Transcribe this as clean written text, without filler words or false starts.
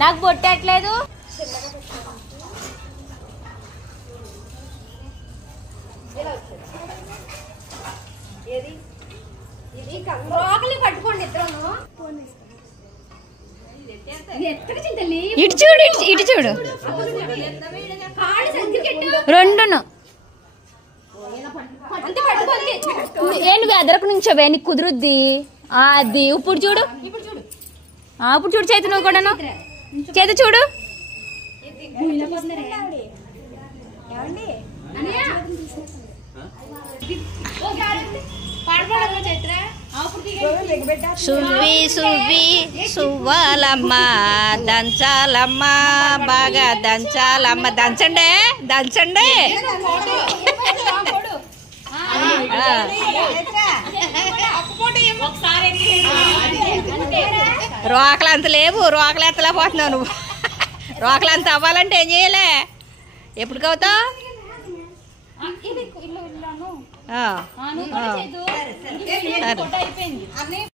నాకు బొట్టట్లేదు. పట్టుకోండి ఇటు చూడు, ఇటు చూడు, రెండును. నువ్వు ఎదరకు నుంచోవే, నీకు కుదురుద్ది. అది ఇప్పుడు చూడు, ఇప్పుడు చూడు చేతి, నువ్వు కూడాను చేతి చూడు. సువ్వి సువ్వి సువ్వాలమ్మ దంచాలమ్మ, బాగా దంచాలమ్మ. దంచండి దంచండి. రోకలంత లేవు, రోకలు ఎత్తలేకపోతున్నావు నువ్వు. రోకలంత అవ్వాలంటే ఏం చేయలే, ఎప్పుడు అవుతావు?